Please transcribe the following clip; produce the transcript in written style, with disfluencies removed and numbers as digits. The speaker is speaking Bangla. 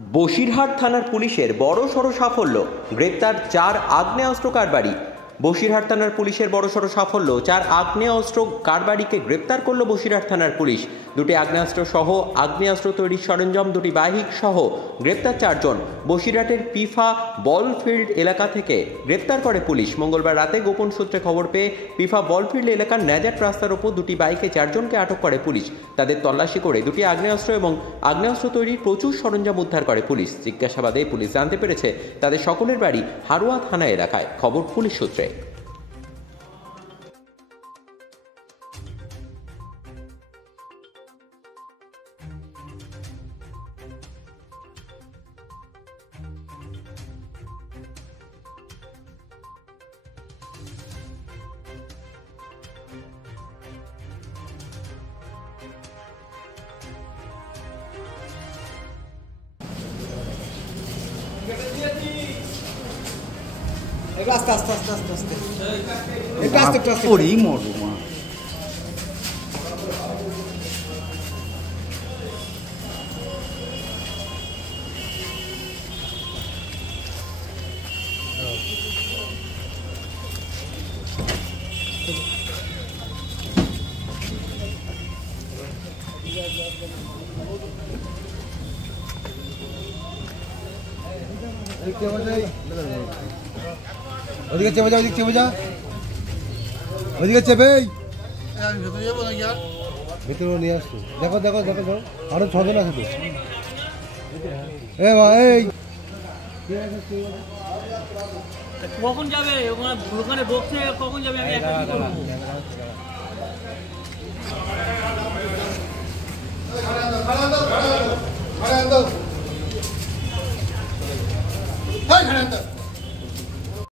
বসিরহাট থানার পুলিশের বড়সড় সাফল্য, গ্রেপ্তার 4 আগ্নেয়াস্ত্র কারবারি। বসিরহাট থানার পুলিশের বড়সড় সাফল্য, 4 আগ্নেয়াস্ত্র কারবারিকে গ্রেপ্তার করল বসিরহাট থানার পুলিশ। 2টি আগ্নেয়াস্ত্র সহ আগ্নেয়াস্ত্র তৈরির সরঞ্জাম, 2টি বাইক সহ গ্রেপ্তার 4 জন। বসিরহাটের পিফা বলফিল্ড এলাকা থেকে গ্রেপ্তার করে পুলিশ। মঙ্গলবার রাতে গোপন সূত্রে খবর পেয়ে পিফা বলফিল্ড এলাকার ন্যাজাট রাস্তার ওপর 2টি বাইকে 4 জনকে আটক করে পুলিশ। তাদের তল্লাশি করে 2টি আগ্নেয়াস্ত্র এবং আগ্নেয়াস্ত্র তৈরির প্রচুর সরঞ্জাম উদ্ধার করে পুলিশ। জিজ্ঞাসাবাদে পুলিশ জানতে পেরেছে তাদের সকলের বাড়ি হারোয়া থানা এলাকায়। খবর পুলিশ সূত্রে। আস্তে আস্তে আস্তে আস্তে আস্তে একটু আস্তে একটু আস্তে করেই মরবো মা। ওদিকে চেপে যা, ওদিকে চেপে যা, ওদিকে চেপে। আমি ভেতরে যাবো নাকি? আর ভেতরে নিয়ে আসছো। দেখো দেখো দেখো দেখো, আরো 6 জন আছে তো। এ ভাই কখন যাবে? ওখানে বসে কখন যাবে? আমি একটা কি করবো? ভাড়া দাও, ভাড়া দাও, ভাড়া দাও।